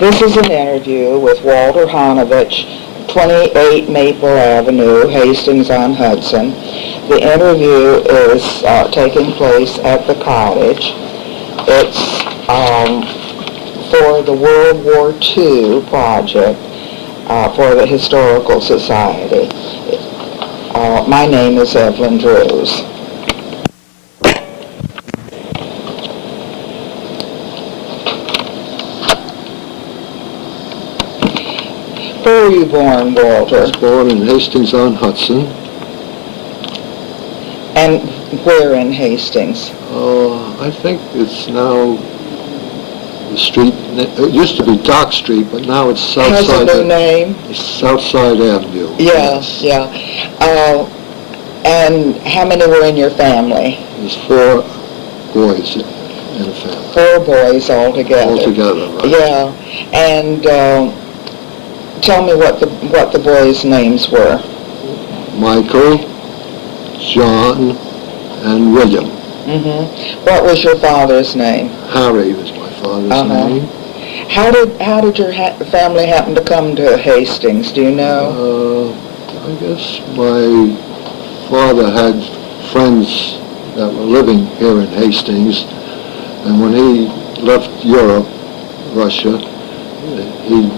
This is an interview with Walter Honovich, 28 Maple Avenue, Hastings-on-Hudson. The interview is taking place at the cottage. It's for the World War II project for the Historical Society. My name is Evelyn Drews. Where were you born, Walter? I was born in Hastings-on-Hudson. And where in Hastings? I think it's now the street. It used to be Dock Street, but now it's Southside. Has a new name? It's Southside Avenue. Yes. Yeah. And how many were in your family? There's 4 boys in the family. 4 boys altogether. Altogether, right? Yeah. And tell me what the boys' names were. Michael, John, and William. Mm-hmm. What was your father's name? Harry was my father's name. How did your family happen to come to Hastings? Do you know? I guess my father had friends that were living here in Hastings, and when he left Europe, Russia, he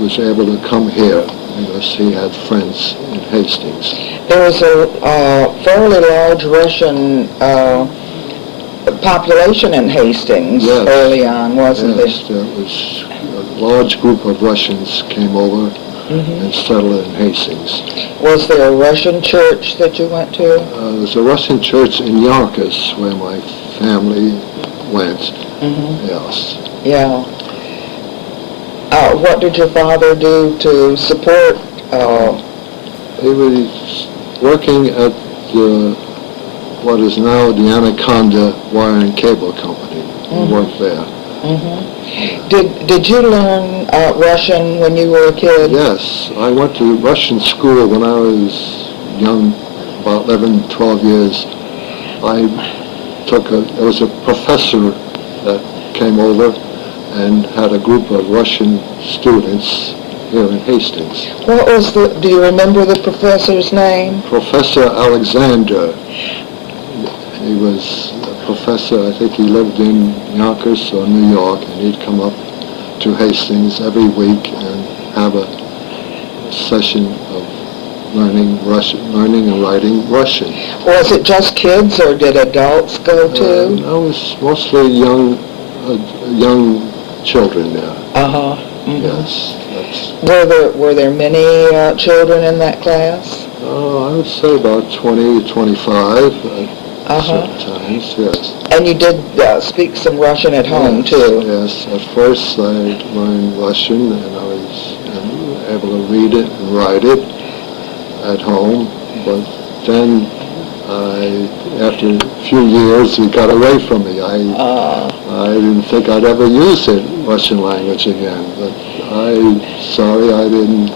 was able to come here because he had friends in Hastings. There was a fairly large Russian population in Hastings early on, wasn't there? Yes, there was a large group of Russians came over and settled in Hastings. Was there a Russian church that you went to? There was a Russian church in Yonkers where my family went. Yes. Yeah. What did your father do to support? He was working at what is now the Anaconda Wire and Cable Company. He worked there. Did you learn Russian when you were a kid? Yes, I went to Russian school when I was young, about 11, 12 years. There was a professor that came over and had a group of Russian students here in Hastings. Do you remember the professor's name? Professor Alexander. He was a professor, I think he lived in Yonkers or New York, and he'd come up to Hastings every week and have a session of learning and writing Russian. Was it just kids, or did adults go too? No, it was mostly young children there. Yes. Were there many children in that class? I would say about 20, 25 at certain times, yes. And you did speak some Russian at home too? Yes, at first I learned Russian and I was able to read it and write it at home, but then after a few years it got away from me. I didn't think I'd ever use the Russian language again, but I'm sorry I didn't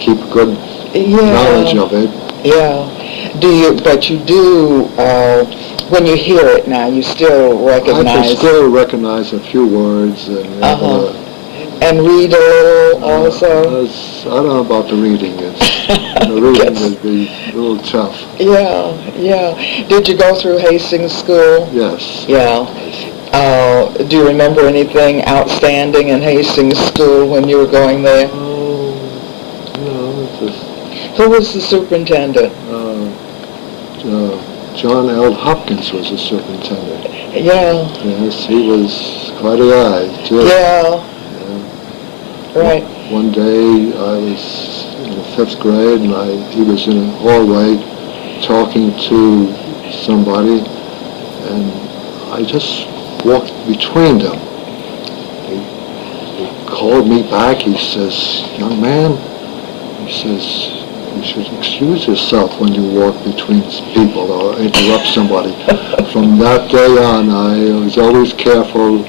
keep good knowledge of it. Yeah. But you do, when you hear it now, you still recognize... I can still recognize a few words. And read a little also? I don't know about the reading. The reading would be a little tough. Yeah. Did you go through Hastings School? Yes. Yeah. Do you remember anything outstanding in Hastings School when you were going there? No. Who was the superintendent? John L. Hopkins was the superintendent. Yeah. Yes, he was quite a guy, too. Yeah. Right. One day I was in the 5th grade and he was in a hallway talking to somebody, and I just walked between them. He called me back. He says, "Young man," he says, "you should excuse yourself when you walk between people or interrupt somebody." From that day on, I was always careful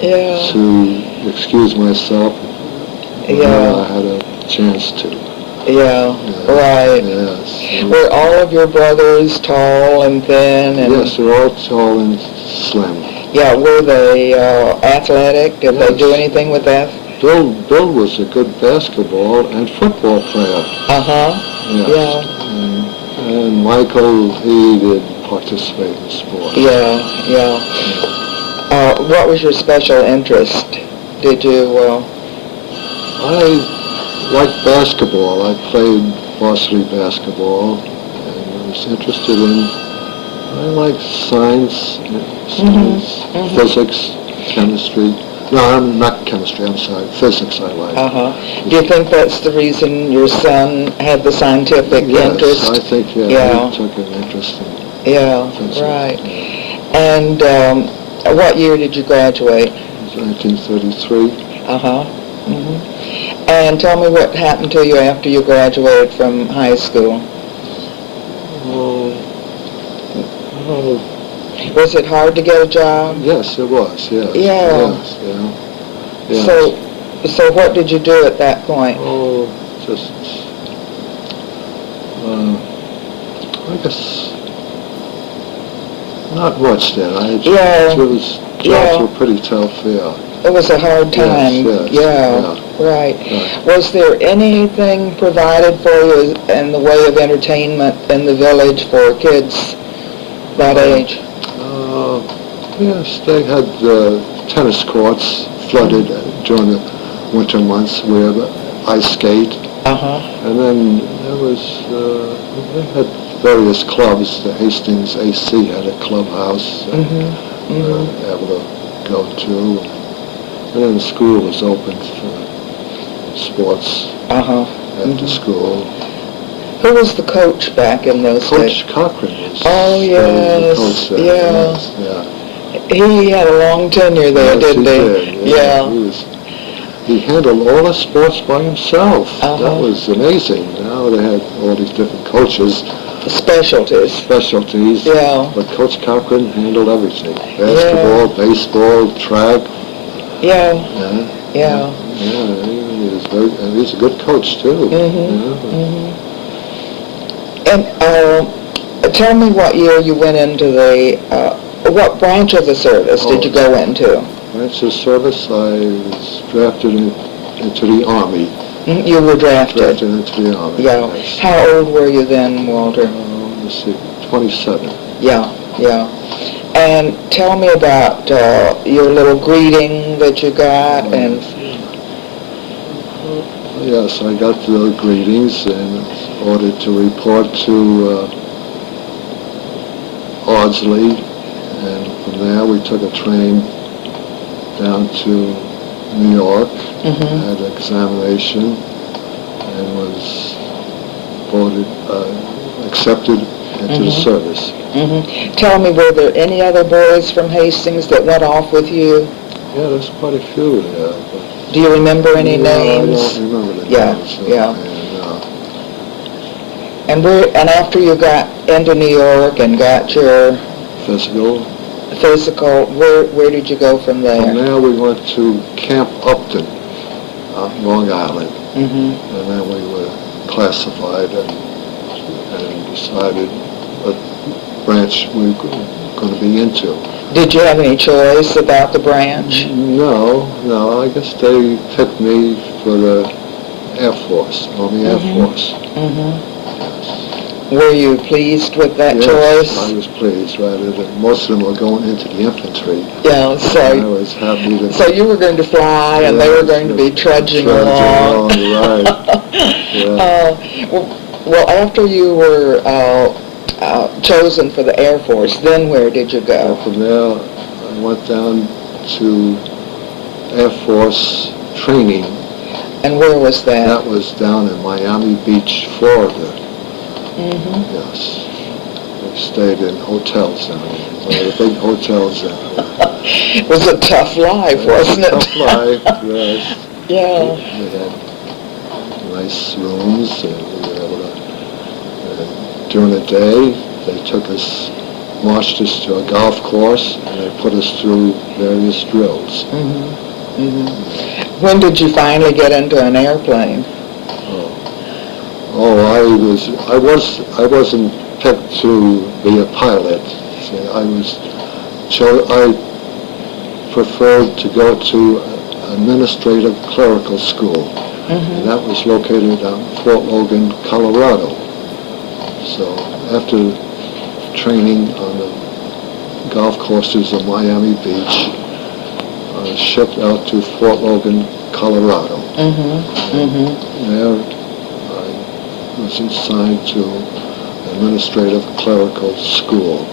to excuse myself when I had a chance to. Right. Yes. Were all of your brothers tall and thin? Yes, they're all tall and slim. Yeah, were they athletic? Did they do anything with that? Bill was a good basketball and football player. Uh-huh. Yes. And Michael, he didn't participate in sports. Yeah. What was your special interest? Did you, I liked basketball. I played varsity basketball, and I was interested in, I liked science, physics, chemistry. No, I'm not chemistry, I'm sorry, physics I like. Do you think that's the reason your son had the scientific interest? Yes, I think, Yeah. he took an interest in physics. Right. And what year did you graduate? It was 1933. And tell me what happened to you after you graduated from high school. Was it hard to get a job? Yes, it was, yes. Yeah. Yes. So what did you do at that point? Just, I guess, not much then. Jobs were pretty tough, It was a hard time. Yes. Right. Was there anything provided for you in the way of entertainment in the village for kids that age? Yes, they had tennis courts flooded during the winter months where the ice skate. And then there was, they had various clubs. The Hastings AC had a clubhouse able to go to. And then school was open for sports after school. Who was the coach back in those days? Coach Cochran was yes, the coach there. Yeah. He had a long tenure there, didn't he? Yeah. He handled all the sports by himself. That was amazing. Now they had all these different coaches. Specialties. Yeah. But Coach Cochran handled everything. Basketball, baseball, track. Yeah. He was a good coach too. And tell me what year you went into what branch of the service did you go into? Branch of service, I was drafted into the Army. You were drafted? Drafted into the Army. Yeah. Yes. How old were you then, Walter? Let's see, 27. Yeah. And tell me about your little greeting that you got and... Yes, I got the greetings and was ordered to report to Ardsley, and from there we took a train down to New York, had an examination, and was accepted into the service. Tell me, were there any other boys from Hastings that went off with you? Yeah, there's quite a few there. Do you remember any names? I don't remember the names. And after you got into New York and got your physical, where did you go from there? From there we went to Camp Upton out in Long Island. And then we were classified and decided what branch we were going to be into. Did you have any choice about the branch? No. I guess they picked me for the Air Force, Army Air Force. Were you pleased with that choice? Yes, I was pleased, rather than most of them were going into the infantry. Yeah, so I was happy to... So you were going to fly and they were going to be trudging along. Right. Well, after you were chosen for the Air Force, then where did you go? From there, I went down to Air Force training. And where was that? That was down in Miami Beach, Florida. Yes. We stayed in hotels down there. One of the big hotels down there. It was a tough life, wasn't it? Tough life, yes. Yeah. We had nice rooms, and we were able to, during the day, they marched us to a golf course, and they put us through various drills. When did you finally get into an airplane? I wasn't picked to be a pilot. See, I preferred to go to administrative clerical school. And that was located out in Fort Logan, Colorado. So after training on the golf courses of Miami Beach, I was shipped out to Fort Logan, Colorado. There I was assigned to administrative clerical school.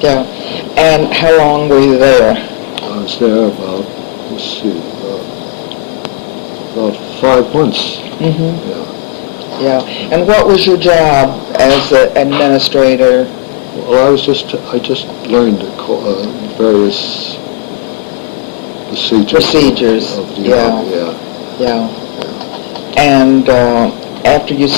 Yeah. And how long were you there? I was there about, about 5 months. Yeah. And what was your job as an administrator? Well, I just learned various procedures of the Army. Yeah. And after you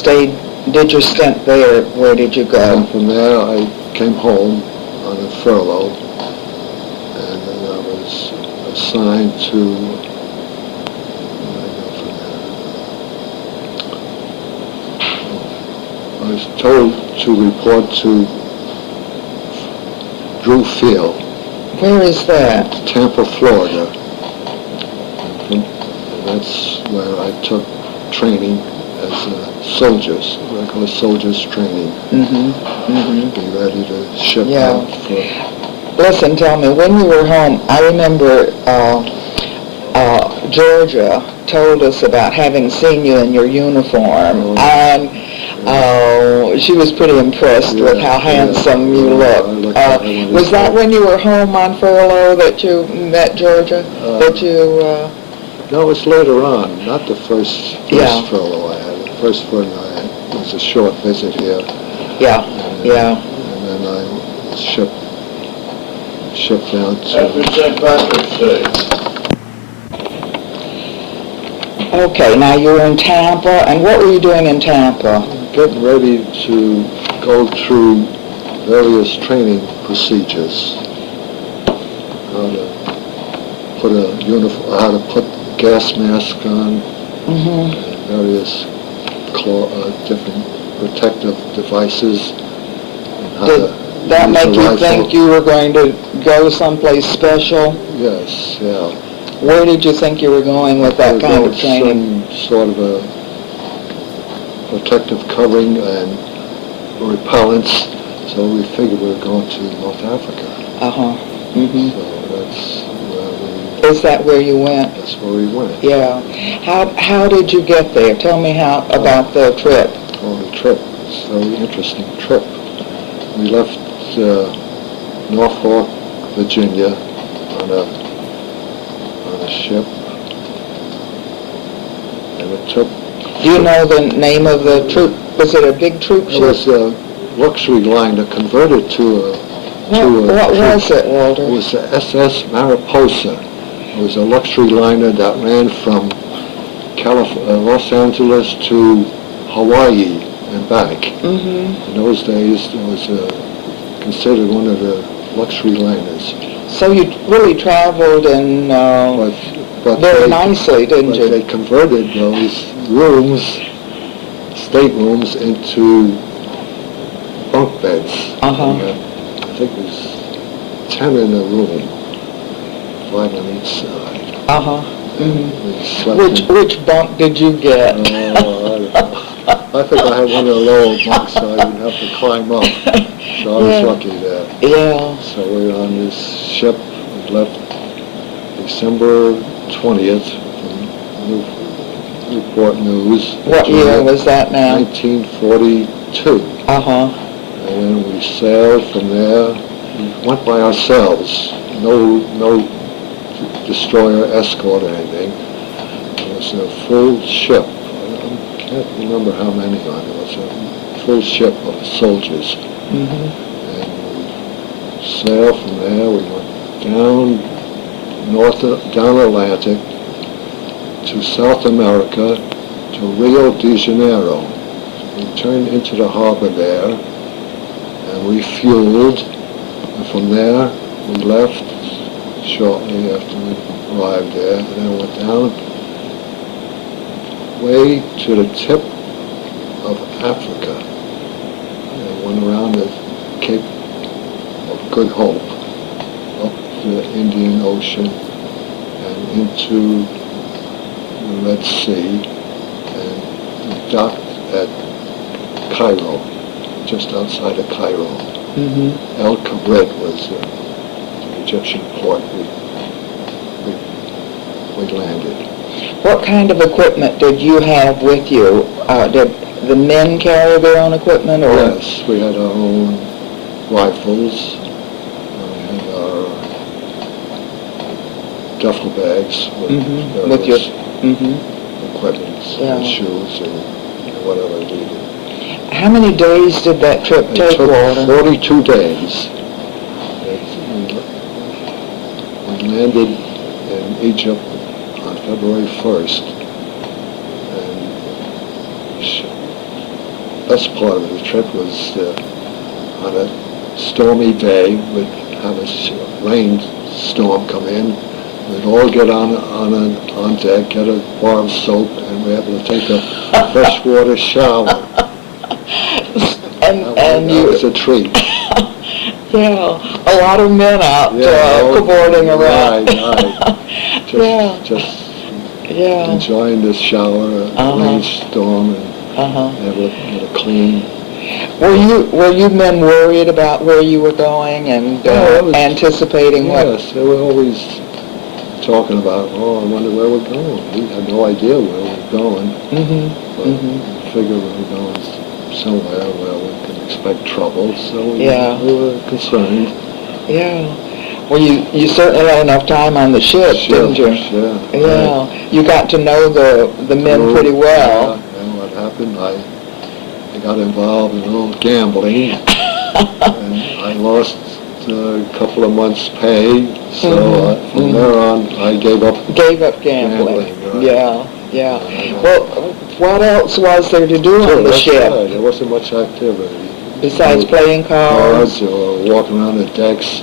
did your stint there, where did you go? And from there, I came home on a furlough, and then I was assigned to, I was told to report to Drew Field. Where is that? Tampa, Florida. And that's where I took training as soldiers, regular soldiers training. Be ready to ship out for... Listen, tell me, when you were home, I remember Georgia told us about having seen you in your uniform, and she was pretty impressed with how handsome you looked. Was that when you were home on furlough that you met Georgia? No, it was later on, not the first furlough I had. The first furlough I had was a short visit here. And then I was shipped down to... After St. Patrick's Day. Okay, now you were in Tampa, and what were you doing in Tampa? Getting ready to go through various training procedures. How to put a uniform, how to put gas mask on, and various different protective devices. Did that make you think you were going to go someplace special? Yes, yeah. Where did you think you were going with that kind of training? Some sort of a protective covering and repellents, so we figured we were going to North Africa. So that's where Is that where you went? That's where we went. Yeah. How did you get there? Tell me about the trip. Oh, the trip. It's a very interesting trip. We left Norfolk, Virginia on a ship, and it took... Do you know the name of the troop? Was it a big troop ship? It was a luxury liner converted to a What was it, Walter? It was the SS Mariposa. It was a luxury liner that ran from Los Angeles to Hawaii and back. In those days, it was considered one of the luxury liners. So you really traveled in very nicely, didn't you? They converted those rooms, staterooms, into bunk beds. I think it was 10 in a room, 5 on each side. Which bunk did you get? I think I had one of the lower bunks, so I didn't have to climb up. So I was lucky there. So we were on this ship. We left December 20th from Newport News. What year was that now? 1942. And then we sailed from there. We went by ourselves. No destroyer escort or anything. It was a full ship. I can't remember how many on it. It was a full ship of soldiers. And we sailed from there. We went down Atlantic to South America to Rio de Janeiro. We turned into the harbor there and refueled. And from there we left shortly after we arrived there, and then went down way to the tip of Africa and went around the Cape of Good Hope up Indian Ocean and into the Red Sea, and we docked at Cairo, just outside of Cairo. Mm-hmm. El Kabrit was the Egyptian port we landed. What kind of equipment did you have with you? Did the men carry their own equipment, or? Yes, we had our own rifles. We had our duffel bags with Mm-hmm. With your. various Mm-hmm. equipment, Yeah. and shoes, and whatever needed. How many days did that trip It take, took Walter? 42 days. We landed in Egypt on February 1st, and the best part of the trip was on a stormy day, we'd have a rainstorm come in, we'd all get on deck, get a bar of soap, and we're able to take a freshwater shower. And That you. was a treat. Yeah, a lot of men out cavorting around. Right. Yeah. Just Yeah. enjoying this shower, rainstorm, and Uh-huh. able to get a clean. Were you men worried about where you were going and Yeah, it was- anticipating what? Yes, they were always talking about, I wonder where we're going. We had no idea where we were going, Mm-hmm. but we figured we were going somewhere where we could expect trouble, so we were concerned. Yeah. Well, you certainly had enough time on the ship, didn't you? Sure. Yeah. You got to know the men pretty well. Yeah, and what happened, I got involved in a little gambling, and I lost a couple of months' pay, so from there on, I gave up. Gave up gambling. Right. Yeah. Well, what else was there to do on the That's ship right. There wasn't much activity. besides playing cards? Or walking around the decks,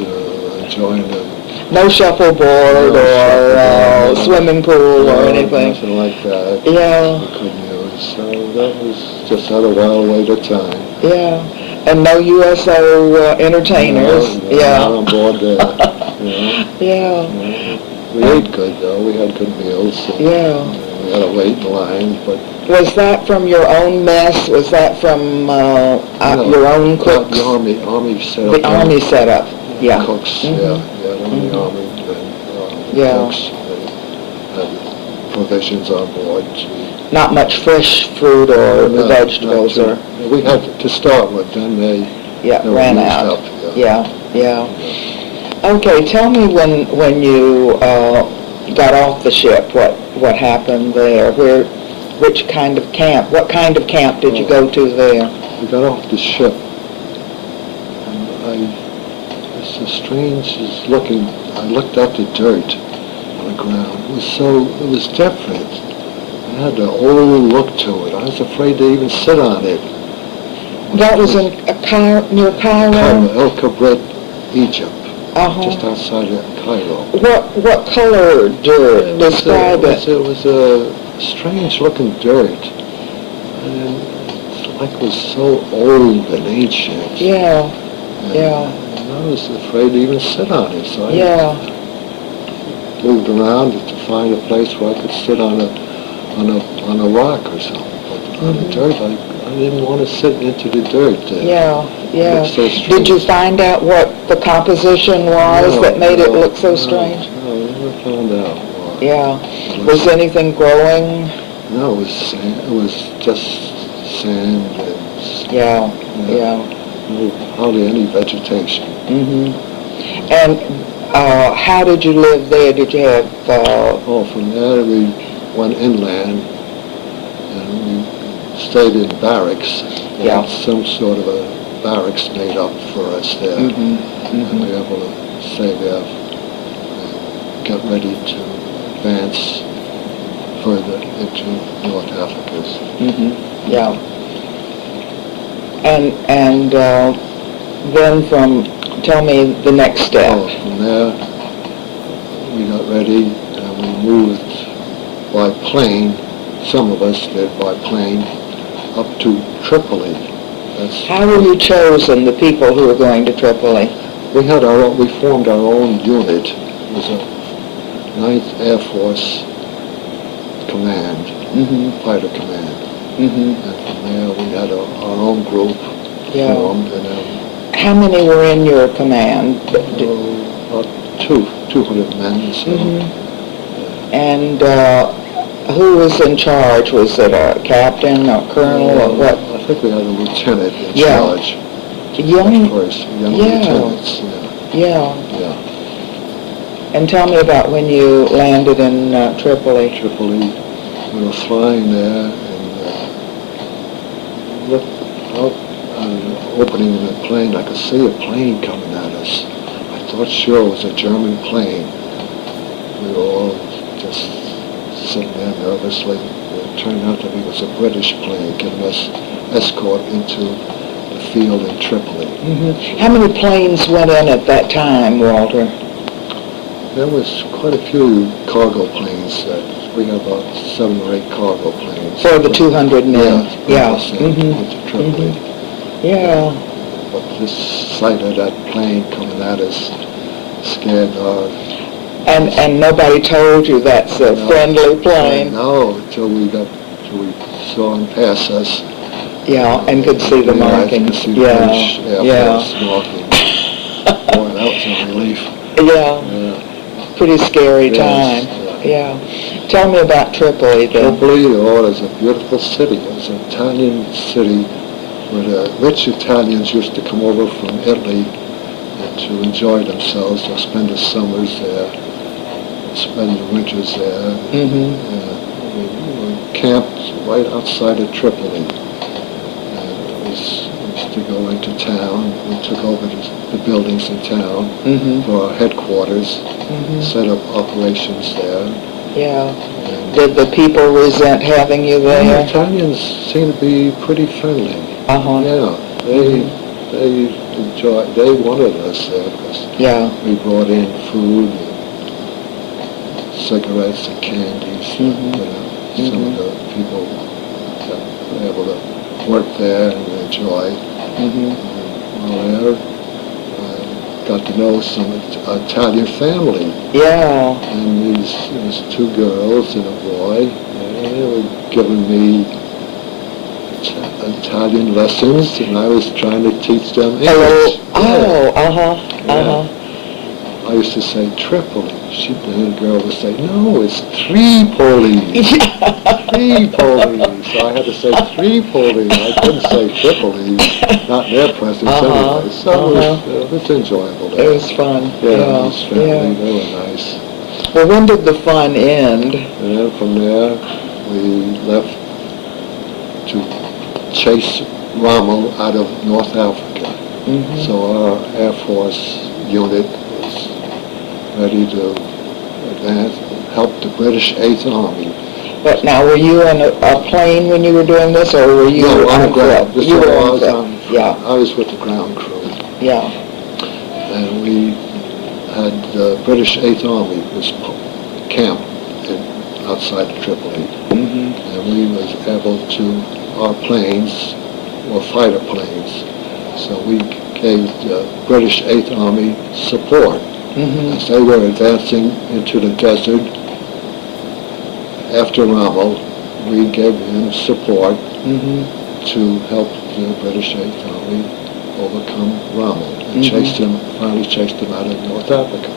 enjoying the No shuffleboard or swimming pool or anything. Nothing like that. Yeah. We couldn't use. So that was just had a while away to time. Yeah. And no USO entertainers. No, not on board there. Yeah. We ate good though. We had good meals. And, Yeah. we had to wait in line, but Was that from your own mess? Was that from your own cooks? The army set up. The army set up. Yeah. Cooks. Mhm. The army and Yeah. cooks. They had provisions on board. Not much fresh fruit or vegetables or We had to start with, then they were ran used out. up. Yeah. Okay, tell me when you got off the ship, what happened there? Which kind of camp? What kind of camp did you go to there? We got off the ship, and it's the strangest looking. I looked at the dirt on the ground. It was different. It had an old look to it. I was afraid to even sit on it. That was near Cairo? El Kabrit, Egypt, Uh-huh. just outside of Cairo. What color dirt? Describe it. It was a strange looking dirt. And it's like it was so old and ancient. Yeah. And Yeah. I was afraid to even sit on it, so I Yeah. moved around to find a place where I could sit on a rock or something. But on the dirt, I didn't want to sit into the dirt. Yeah. It looked so strange. Did you find out what the composition was that made it look so strange? No, I never found out. Yeah. Was anything growing? No, it was sand. It was just sand and Yeah. no, hardly any vegetation. Mhm. And how did you live there? Did you have? From there we went inland and we stayed in barracks. They Yeah. had some sort of a barracks made up for us there. Mhm. And we were able to stay there and get ready to advance further into North Africa. Mhm. Yeah. And then tell me the next step. From there, we got ready and we moved by plane. Some of us did by plane up to Tripoli. How were you chosen, the people who were going to Tripoli? We formed our own unit was a 9th Air Force Command, Fighter Command. And from there we had our own group formed, and then How many were in your command? about 200 men or so. And who was in charge? Was it a captain or colonel or what? I think we had a lieutenant in Yeah. charge. Young? At first, young Yeah. lieutenants. Yeah. Yeah. And tell me about when you landed in Tripoli. Tripoli. We were flying there and looked out on the opening of the plane. I could see a plane coming at us. I thought sure it was a German plane. We were all just sitting there nervously. It turned out that it was a British plane giving us escort into the field in Tripoli. How many planes went in at that time, Walter? There was quite a few cargo planes. We had about 7 or 8 cargo planes. For the 200 men? Yeah. Into Tripoli. Yeah. But this sight of that plane coming at us scared our... And nobody told you that's a friendly plane? No, until we saw him pass us. Yeah, and could see the markings. Could see the British Air Force marking. Boy, that was a relief. Yeah. Pretty scary Yes, time. Yeah. Tell me about Tripoli then. Tripoli, is a beautiful city. It's an Italian city where the rich Italians used to come over from Italy and to enjoy themselves. They'll spend the summers there, spend the winters there. We camped right outside of Tripoli. And it was to go into town. We took over the buildings in town for our headquarters, set up operations there. Yeah. Did the people resent having you The there? Italians seem to be pretty friendly. Yeah, they wanted us there because we brought in food, and cigarettes and candies. Some of the people that were able to work there and enjoy. While there, I got to know some Italian family. Yeah. And these 2 girls and a boy, and they were giving me Italian lessons, and I was trying to teach them English. I used to say Tripoli. The girl would say, no, it's Tripoli. Tripoli. So I had to say Tripoli. I couldn't say Tripoli, not in their presence anyway. So it was enjoyable there. It was fun. Yeah, it was family. They were nice. Well, when did the fun end? And then from there, we left to chase Rommel out of North Africa. So our Air Force unit was ready to advance and help the British 8th Army. But now, were you in a plane when you were doing this, or were you No, on on ground. foot? You were on foot. I was with the ground crew. Yeah. And we had the British 8th Army was camped outside of Tripoli. And we was able to, our planes were fighter planes. So we gave the British 8th Army support. As they were advancing into the desert after Rommel, we gave him support to help the British 8th Army overcome Rommel and finally chased him out of North Africa.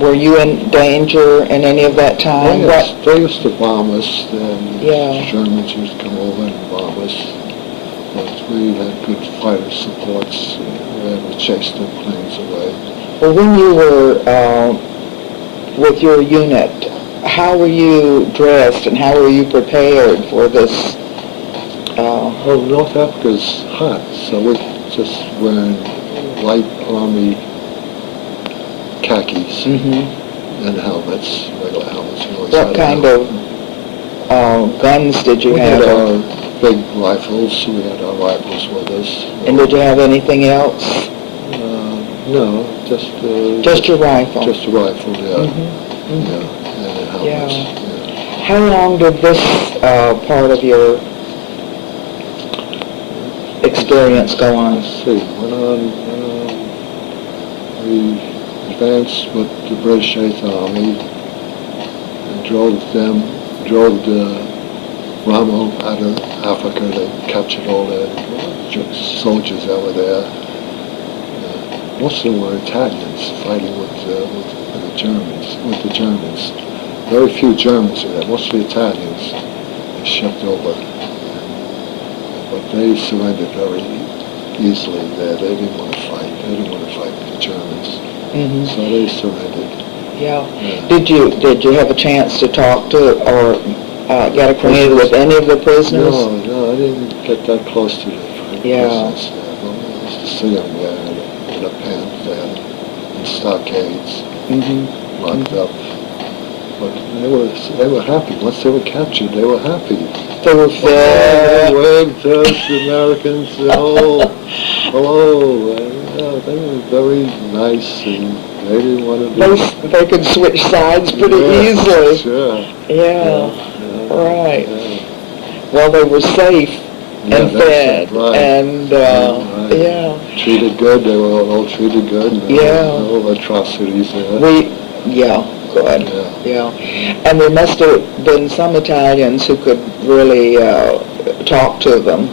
Were you in danger in any of that time? Yes, they used to bomb us, and Yeah. the Germans used to come over and bomb us. But we had good fighter supports, we were able to chase the planes away. Well, when you were with your unit, how were you dressed and how were you prepared for this? Well, North Africa's hot, so we're just wearing light army khakis and helmets, regular helmets. What kind of guns did you We have? had our big rifles. We had our rifles with us. And did you have anything else? No, just Just your rifle? Just a rifle, yeah. And the helmets. How long did this part of your experience go on? Let's see, went on we advanced with the British Eighth Army and drove the Rommel out of Africa. They captured all the soldiers that were there. Most of them were Italians fighting with the Germans. Very few Germans were there, mostly Italians. They shipped over. But they surrendered very easily there. They didn't want to fight. They didn't want to fight with the Germans. Mm-hmm. So they surrendered. Yeah. Yeah. Did you have a chance to talk to or get acquainted with any of the prisoners? No, I didn't get that close to the prisoners. Yeah. Well, I used to see them there in a pen there, in stockades, Mm-hmm. locked up. But they were happy. Once they were captured, they were happy. They were They fed. waved to us, the Americans, hello. And, they were very nice, and they didn't want to be... They could switch sides pretty easily. Sure. Yeah. Yeah. Right. Yeah. Well, they were safe Yeah, and that's fed, it, right. and Right. yeah. Treated good. They were all treated good. Yeah. No atrocities there. Good. Yeah. Yeah. And there must have been some Italians who could really talk to them.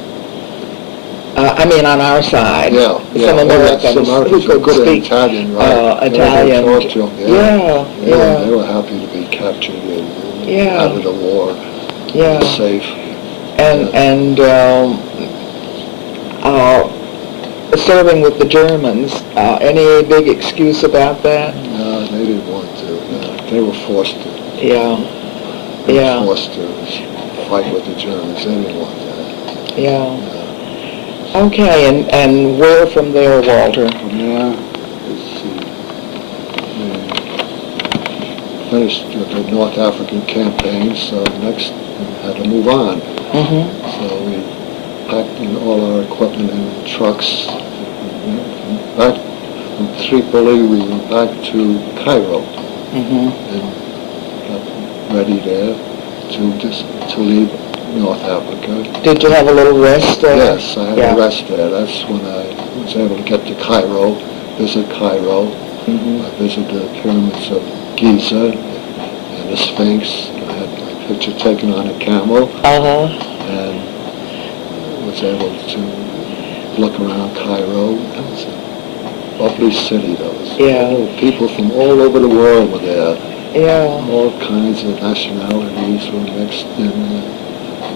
I mean, on our side. Yeah. Some Americans who could good speak Italian, right? Italian. They talked to them, Yeah. They were happy to be captured and Yeah. out of the war. Yeah. Safe. And serving with the Germans, any big excuse about that? No, they didn't want to. No, they were forced to. Yeah. They Yeah. were forced to fight with the Germans. They didn't want that. Yeah. Okay, and where from there, Walter? From there, let's see, we finished with the North African campaign, so next we had to move on. Mm-hmm. So we packed in all our equipment in trucks. Back from Tripoli, we went back to Cairo Mm-hmm. and got ready there to leave North Africa. Did you have a little rest there? Yes, I had Yeah. a rest there. That's when I was able to get to Cairo, visit Cairo. Mm-hmm. I visited the pyramids of Giza and the Sphinx. I had my picture taken on a camel Uh-huh. and was able to look around Cairo. It was a lovely city. Yeah. People from all over the world were there. Yeah. All kinds of nationalities were mixed in.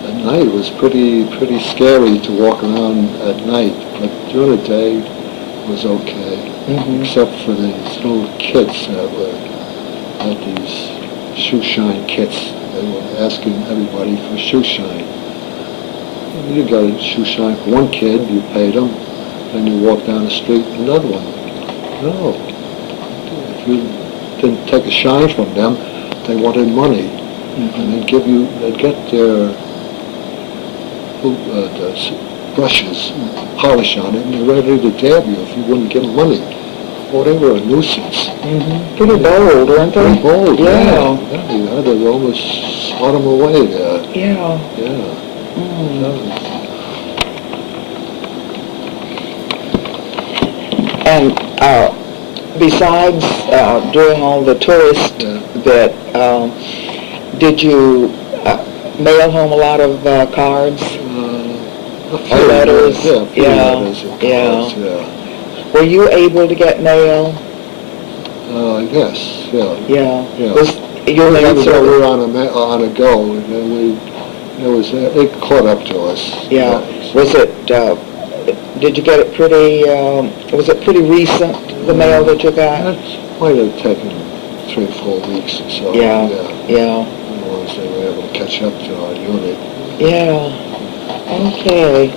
At night it was pretty scary to walk around at night, but during the day it was okay, Mm-hmm. except for these little kids that had these shoe shine kits. They were asking everybody for shoe shine. You got a shoe shine for one kid, you paid them, then you walk down the street, another one. No, if you didn't take a shine from them, they wanted money, and they'd get their the brushes, polish on it, and they're ready to dab you if you wouldn't give them money. Oh, they were a nuisance. Mm-hmm. Pretty bold, weren't they? Pretty bold, Yeah. Yeah, you had to almost swat them away there. Yeah. Yeah. Mm. That was- And besides doing all the tourist Yeah. bit, did you mail home a lot of cards? A few letters, Yeah, a few yeah, letters, of yeah. course, yeah. Were you able to get mail? Yes, yeah. Yeah. Yeah. Was your mail We service? were on a go, and then it caught up to us. Yeah. Was it? Did you get it pretty? Was it pretty recent? The mail that you got? That might have taken 3 or 4 weeks or so. Yeah. Otherwise, they were able to catch up to our unit. Yeah. Okay.